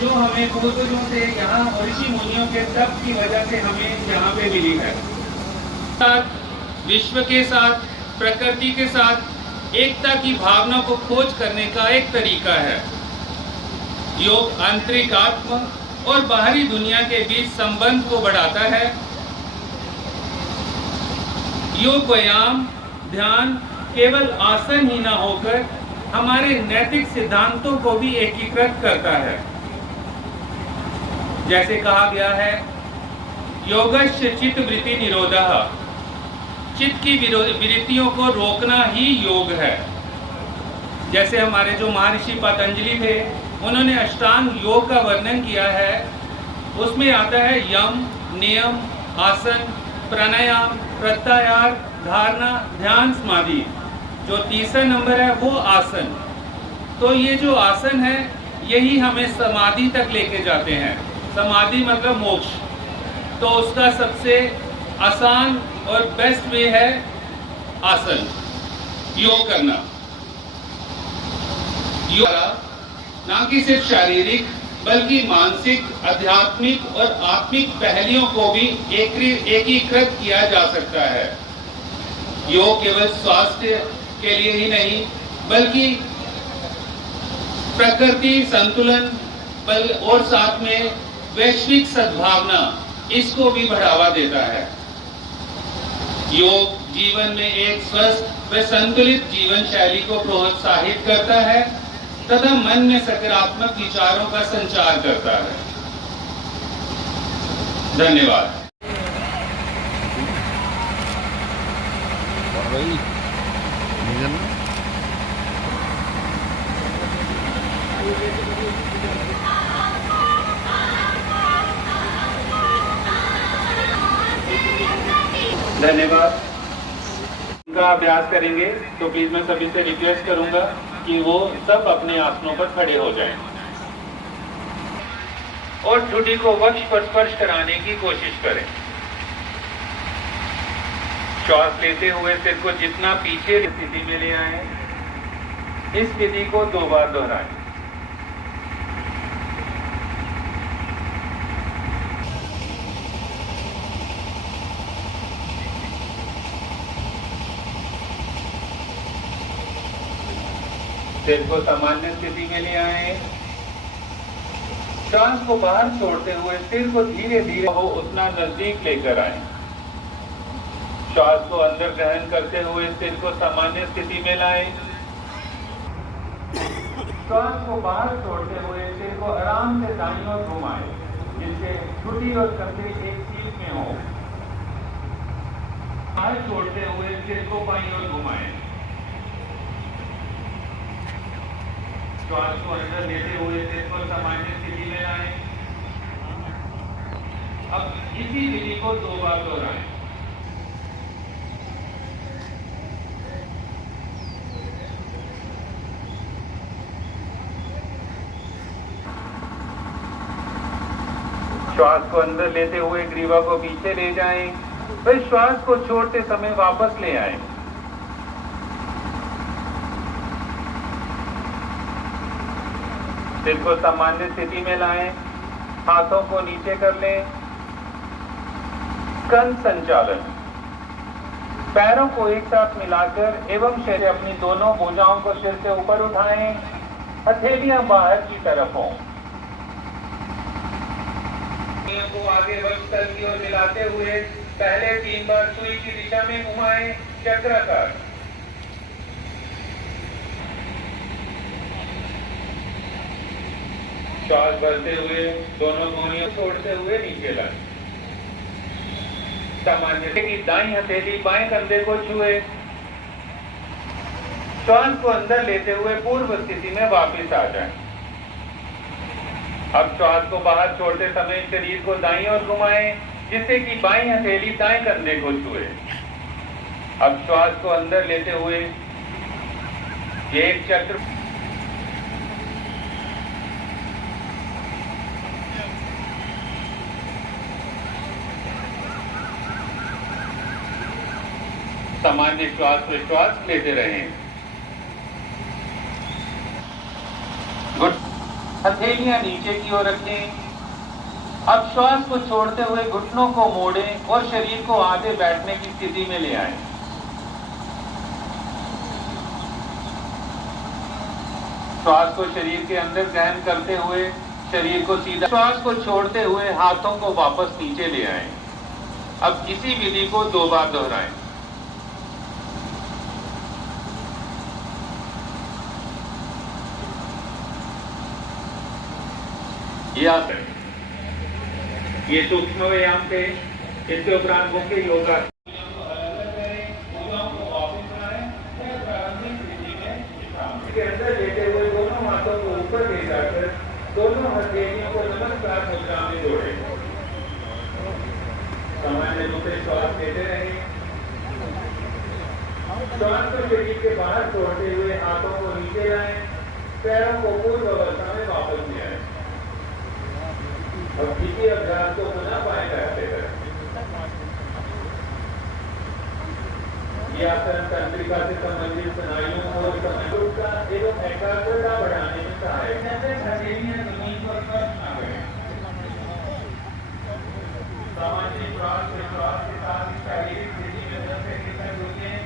जो हमें पूर्वजों से यहाँ ऋषि मुनियों के तप की वजह से हमें यहाँ पे मिली है। विश्व के साथ, प्रकृति के साथ एकता की भावना को खोज करने का एक तरीका है। योग आंतरिक आत्मा और बाहरी दुनिया के बीच संबंध को बढ़ाता है। योग व्यायाम ध्यान केवल आसन ही न होकर हमारे नैतिक सिद्धांतों को भी एकीकृत करता है। जैसे कहा गया है, योगस्य चित्त वृत्ति निरोधः, चित्त की वृत्तियों को रोकना ही योग है। जैसे हमारे जो महर्षि पतंजलि थे, उन्होंने अष्टांग योग का वर्णन किया है। उसमें आता है यम, नियम, आसन, प्राणायाम, प्रत्याहार, धारणा, ध्यान, समाधि। जो तीसरा नंबर है वो आसन। तो ये जो आसन है यही हमें समाधि तक लेके जाते हैं। समाधि मतलब मोक्ष। तो उसका सबसे आसान और बेस्ट वे है आसन, योग करना। योग ना कि सिर्फ शारीरिक बल्कि मानसिक, आध्यात्मिक और आत्मिक पहलुओं को भी एकीकृत किया जा सकता है। योग केवल स्वास्थ्य के लिए ही नहीं बल्कि प्रकृति संतुलन और साथ में वैश्विक सद्भावना, इसको भी बढ़ावा देता है। योग जीवन में एक स्वस्थ व संतुलित जीवन शैली को प्रोत्साहित करता है तथा मन में सकारात्मक विचारों का संचार करता है। धन्यवाद। धन्यवाद। उनका अभ्यास करेंगे तो प्लीज मैं सभी से रिक्वेस्ट करूंगा कि वो सब अपने आसनों पर खड़े हो जाएं और ठुड्डी को वक्ष पर स्पर्श कराने की कोशिश करें। श्वास लेते हुए सिर को जितना पीछे स्थिति में ले आए, इस विधि को 2 बार दोहराएं। सिर को सामान्य स्थिति में ले आए। श्वास को बाहर छोड़ते हुए सिर को धीरे धीरे हो उतना नजदीक लेकर आए। श्वास को अंदर ग्रहण करते हुए सिर को सामान्य स्थिति में लाए। श्वास को बाहर छोड़ते हुए सिर को आराम से दाईं ओर घुमाएं, जिससे ठुड्डी और कंधे एक सीट में हो। बाहर छोड़ते हुए सिर को बाईं ओर घुमाएं। श्वास को अंदर लेते हुए सिर को सामान्य स्थिति में लाएं। अब इसी विधि को 2 बार दोहराएं। श्वास को अंदर लेते हुए ग्रीवा को पीछे ले जाएं, फिर श्वास को छोड़ते समय वापस ले आएं। सिर को सामान्य स्थिति में लाएं, हाथों को नीचे कर लें। कंध संचालन, पैरों को एक साथ मिलाकर एवं शरीर अपनी दोनों भुजाओं को सिर से ऊपर उठाएं, हथेलियां बाहर की तरफ हों। को आगे वक्ष तल की ओर मिलाते हुए पहले 3 बार सुई की दिशा में घुमाएं, चक्राकार। श्वास भरते हुए दोनों कोहनियों छोड़ते हुए नीचे लाएं। सामान्य की दाईं हथेली बाएं कंधे को छुए। श्वास को अंदर लेते हुए पूर्व स्थिति में वापस आ जाएं। अब श्वास को बाहर छोड़ते समय शरीर को दाईं ओर घुमाएं, जिससे कि बाईं हथेली दाएं कंधे को छुए। अब श्वास को अंदर लेते हुए एक चक्र सामान्य श्वास लेते रहें। गुड। हथेलियां नीचे की ओर रखें। अब श्वास को छोड़ते हुए घुटनों को मोड़ें और शरीर को आधे बैठने की स्थिति में ले आएं। श्वास को शरीर के अंदर गहन करते हुए शरीर को सीधा, श्वास को छोड़ते हुए हाथों को वापस नीचे ले आएं। अब इसी विधि को 2 बार दोहराएं। ये आसन, ये सूक्ष्म व्यायाम थे। इसके उपरांत मुख्य योगा के अंदर लेते हुए दोनों हाथों को ऊपर ले जाकर दोनों हथेलियों को नमस्कार मुद्रा में जोड़ें। सामान्य रूप से श्वास लेते रहें। श्वास को शरीर के बाहर छोड़ते हुए हाथों को नीचे लाएं, पैरों को पूर्व अवस्था में वापस ले आएं। और इसी अभ्यास को पुनः बाएं करते करें। ये आसन तंत्रिका से संबंधित स्नायुओं और समझौता एवं एकाग्रता बढ़ाने में सहायक है। हथेलियां जमीन पर स्पर्श न करें। सामान्य श्वास के साथ शारीरिक स्थिति में 10 सेकंड तक रुकें।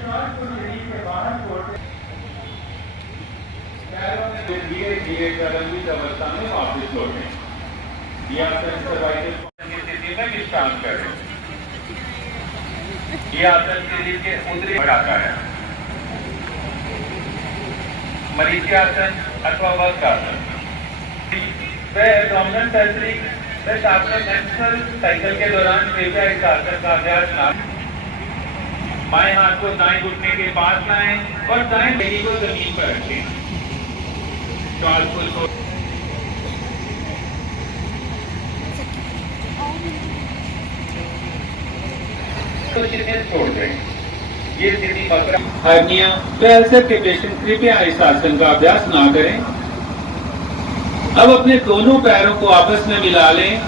श्वास को शरीर के बाहर छोड़ते धीरे धीरे प्रारंभिक अवस्था में वापस लौटें। यह आसन सर्वाइकल की स्थिति में विश्राम करें। यह आसन शरीर के ऊपरी बढ़ाता है। मरीचिकासन अथवा वज्रासन। वह एब्डोमिनल सर्जरी वह आपके मेंस्ट्रुअल साइकिल के दौरान कृपया इस आसन का अभ्यास न करें। बाएं हाथ को दाएं घुटने के पास लाएं और दाएं पेटी को जमीन पर रखें। श्वास को छोड़ दें। ये स्थिति हर्निया कैंसर के पेशेंट कृपया इस आसन का अभ्यास ना करें। अब अपने दोनों पैरों को आपस में मिला लें।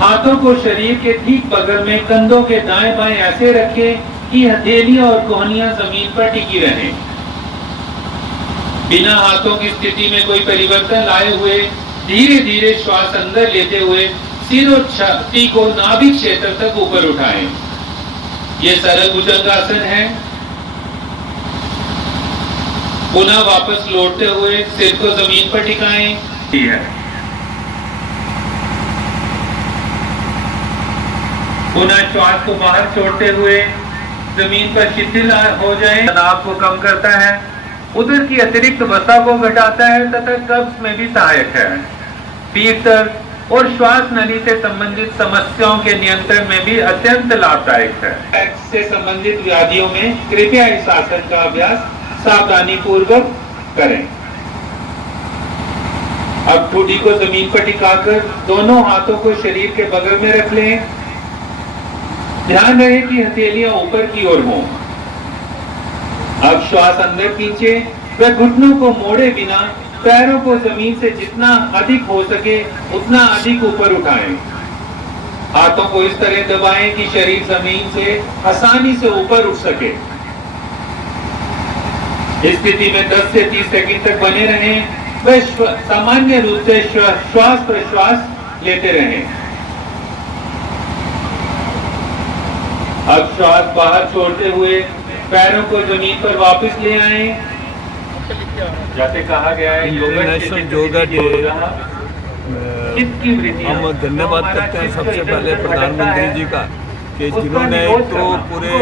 हाथों को शरीर के ठीक बगल में कंधों के दाएं बाएं ऐसे रखें कि हथेलियां और कोहनियां जमीन पर टिकी रहें। बिना हाथों की स्थिति में कोई परिवर्तन लाए हुए धीरे धीरे श्वास अंदर लेते हुए सिर और छाती को नाभि क्षेत्र तक ऊपर उठाएं। ये सरल भुजंगासन है। पुनः वापस लौटते हुए सिर को जमीन पर टिकाएं। पुनः श्वास को बाहर छोड़ते हुए जमीन पर शिथिल हो जाए। तनाव को कम करता है, उदर की अतिरिक्त वसा को घटाता है तथा कब्ज में भी सहायक है। पीठ दर्द और श्वास नली से संबंधित समस्याओं के नियंत्रण में भी अत्यंत लाभदायक है। से संबंधित व्याधियों में कृपया इस आसन का अभ्यास सावधानी पूर्वक करें। अब ठोड़ी को जमीन पर टिकाकर दोनों हाथों को शरीर के बगल में रख लें। ध्यान रहे कि हथेलियां ऊपर की ओर हों। अब श्वास अंदर खींचे व घुटनों को मोड़े बिना पैरों को जमीन से जितना अधिक हो सके उतना अधिक ऊपर उठाएं। हाथों को इस तरह दबाएं कि शरीर जमीन से आसानी से ऊपर उठ सके। इस स्थिति में 10 से 30 सेकंड तक बने रहें। वह सामान्य रूप से श्वास प्रश्वास लेते रहें। अब श्वास बाहर छोड़ते हुए पैरों को जमीन पर वापस ले आएं। जैसे कहा गया है इंटरनेशनल योगा डे। हम धन्यवाद करते हैं सबसे पहले प्रधानमंत्री जी का कि जिन्होंने तो पूरे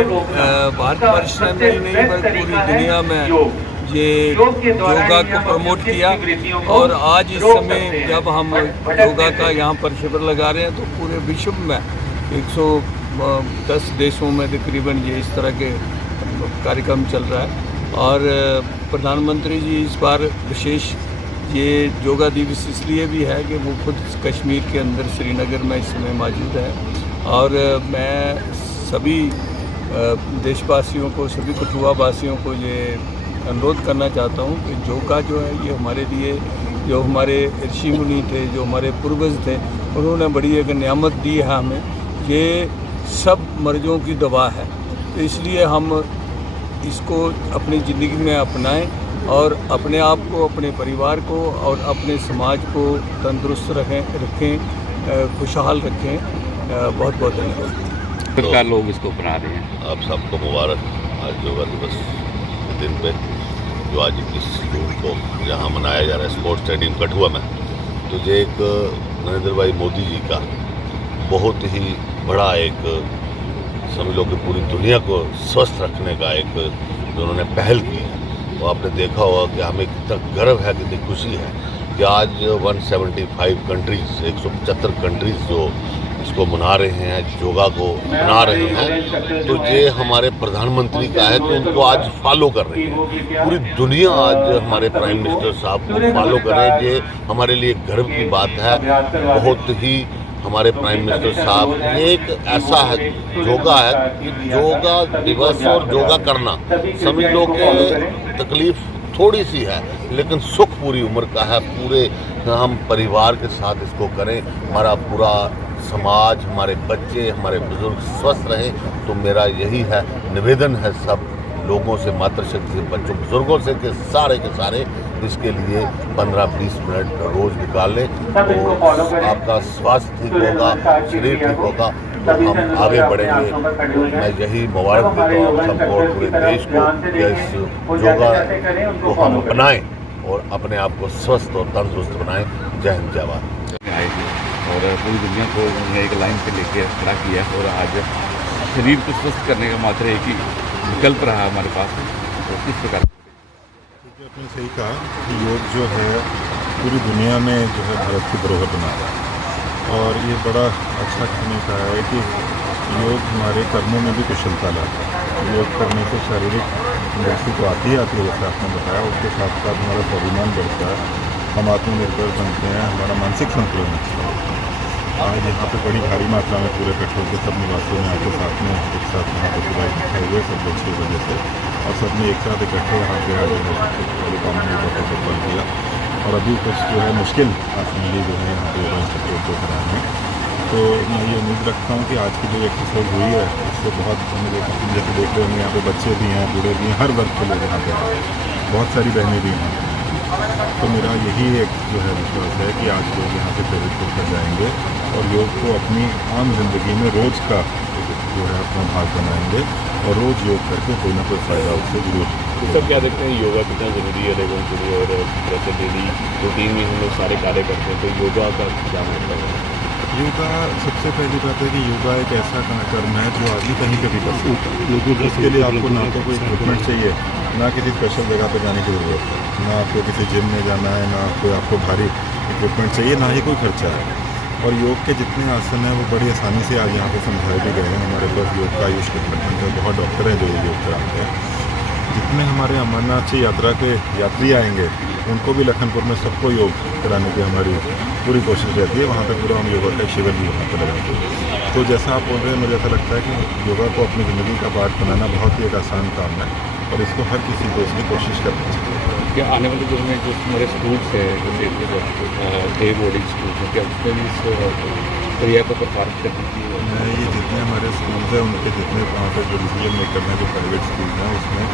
भारतवर्ष में नहीं बल्कि पूरी दुनिया में ये योगा को प्रमोट किया। और आज इस समय जब हम योगा का यहाँ पर शिविर लगा रहे हैं तो पूरे विश्व में 110 देशों में तकरीबन ये इस तरह के कार्यक्रम चल रहा है। और प्रधानमंत्री जी इस बार विशेष ये योगा दिवस इसलिए भी है कि वो खुद कश्मीर के अंदर श्रीनगर में इस समय मौजूद है। और मैं सभी देशवासियों को, सभी कठुआ वासियों को ये अनुरोध करना चाहता हूँ कि योगा जो है ये हमारे लिए, जो हमारे ऋषि मुनि थे, जो हमारे पूर्वज थे, उन्होंने बड़ी एक नियामत दी है हमें। ये सब मर्जों की दवा है, तो इसलिए हम इसको अपनी ज़िंदगी में अपनाएं और अपने आप को, अपने परिवार को और अपने समाज को तंदुरुस्त रखें, खुशहाल रखें। बहुत बहुत धन्यवाद। सरकार लोग इसको अपना रहे हैं। आप सबको मुबारक आज योगा दिवस के दिन पे, जो आज 21 जून को यहाँ मनाया जा रहा है स्पोर्ट्स स्टेडियम कठुआ में। तो ये एक नरेंद्र भाई मोदी जी का बहुत ही बड़ा एक समझ लो कि पूरी दुनिया को स्वस्थ रखने का एक जो उन्होंने पहल की है, वो आपने देखा होगा कि हमें कितना गर्व है, कितनी खुशी है कि आज 175 कंट्रीज़, 175 कंट्रीज़ जो इसको मना रहे हैं, योगा को अपना रहे हैं। तो ये हमारे प्रधानमंत्री का है कि उनको आज फॉलो कर रही है पूरी दुनिया। आज हमारे प्राइम मिनिस्टर साहब को फॉलो कर रहे हैं, ये हमारे लिए गर्व की बात है। बहुत ही हमारे प्राइम मिनिस्टर साहब, ये एक ऐसा है योगा है कि योगा दिवस और योगा करना समझ लो कि तकलीफ थोड़ी सी है लेकिन सुख पूरी उम्र का है। पूरे हम परिवार के साथ इसको करें, हमारा पूरा समाज, हमारे बच्चे, हमारे बुजुर्ग स्वस्थ रहें। तो मेरा यही है निवेदन है सब लोगों से, मातृशक्ति से, बच्चों बुजुर्गों से कि सारे के सारे इसके लिए 15-20 मिनट रोज़ निकाल लें तो आपका स्वास्थ्य ठीक होगा, शरीर ठीक होगा, तो हम आगे बढ़ेंगे। मैं यही मुबारक देता हूँ आप सबको और पूरे देश को कि इस योगा को हम अपनाएं और अपने आप को स्वस्थ और तंदुरुस्त बनाएं। जय हिंद, जय भारत। आए थे और पूरी दुनिया को उन्होंने एक लाइन पे लेके खड़ा किया और आज शरीर को स्वस्थ करने का मात्र एक ही विकल्प रहा हमारे पास। तो किस प्रकार क्योंकि आपने सही कहा कि योग जो है पूरी दुनिया में जो है भारत की धरोहर बना रहा है और ये बड़ा अच्छा कहने का है कि योग हमारे कर्मों में भी कुशलता लाता है। योग करने से शारीरिक तंदुरुस्ती तो आती है जैसे आपने बताया, उसके साथ साथ हमारा स्वाभिमान बढ़ता है, हम आत्मनिर्भर बनते हैं, हमारा मानसिक संतुलन अच्छा होता है। आज यहाँ पे बड़ी भारी मात्रा में पूरे कठोर के सब निवासियों ने आके साथ में एक साथ यहाँ पे पूरा इकट्ठे हुए सब लोग 6 बजे से, और सब ने एक साथ इकट्ठे यहाँ पे आज सबसे पहले काम योगा को बल किया। और अभी कुछ जो है मुश्किल आसमानी जो है यहाँ पे योगा इंस्ट्रक्टर को कराने। तो मैं ये उम्मीद रखता हूँ कि आज की जो एक्सरसाइज हुई है इससे बहुत जैसे देख रहे होंगे यहाँ पे बच्चे भी हैं, बूढ़े भी हैं, हर वर्ग के लोग यहाँ पे आए, बहुत सारी बहनें भी हैं। तो मेरा यही एक जो है विश्वास है कि आज लोग यहाँ से प्रेरित होकर जाएंगे और योग को अपनी आम जिंदगी में रोज़ का जो है अपना भाग बनाएंगे और रोज़ योग करके कोई ना कोई फ़ायदा उससे जरूर। तो सब क्या देखते हैं योगा कितना ज़रूरी है लोगों के लिए, और जैसे डेली रूटीन में हम लोग सारे कार्य करते हैं तो योगा का क्या मतलब है? योगा सबसे पहली बात है कि योगा एक ऐसा कर्म है जो आदमी कहीं पे भी कर सकता है। इसके लिए आपको ना तो कोई इक्विपमेंट चाहिए, ना किसी स्पेशल जगह पर जाने की ज़रूरत है, ना आपको किसी जिम में जाना है, ना कोई आपको भारी इक्विपमेंट चाहिए, ना ही कोई खर्चा है। और योग के जितने आसन हैं वो बड़ी आसानी से आज यहाँ पे समझाए भी गए हैं। हमारे पास योग का आयुष डिपार्टमेंट में बहुत डॉक्टर हैं जो ये योग कराते हैं। जितने हमारे अमरनाथ से यात्रा के यात्री आएंगे उनको भी लखनपुर में सबको योग कराने की हमारी पूरी कोशिश रहती है। वहाँ पे पूरा हम योगा का शिविर भी वहाँ पर लगाते हैं। तो जैसा आप बोल रहे हैं, मुझे ऐसा लगता है कि योगा को अपनी ज़िंदगी का पार्ट बनाना बहुत ही एक आसान काम है और इसको हर किसी को इसकी कोशिश करनी चाहिए। क्या आने वाले दिनों में जो हमारे स्कूल्स हैं जैसे डे बोर्डिंग स्कूल्स हैं, क्या उसमें भी इस क्रिया को प्रसारित करनी चाहिए? मैं ये जितने हमारे स्कूल्स हैं उनके जितने वहाँ पर जो डिसीजन मेकर हैं, जो प्राइवेट स्कूल हैं, उसमें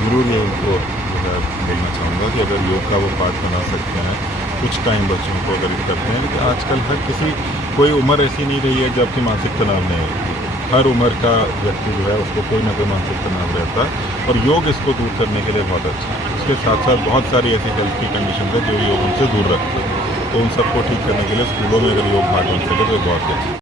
ज़रूर ये उनको जो है देखना चाहूँगा कि अगर योग का वो पार्ट बना सकते हैं कुछ टाइम बच्चों को अगर करते हैं। लेकिन आजकल हर किसी कोई उम्र ऐसी नहीं रही है जबकि मानसिक तनाव नहीं होती। हर उम्र का व्यक्ति जो है उसको कोई ना कोई मानसिक तनाव रहता है और योग इसको दूर करने के लिए बहुत अच्छा है। उसके साथ साथ बहुत सारी ऐसी हेल्थ की कंडीशन है जो योग हमसे दूर रखते हैं, तो उन सबको ठीक करने के लिए स्कूलों में अगर योग भाग बन सके तो बहुत अच्छा।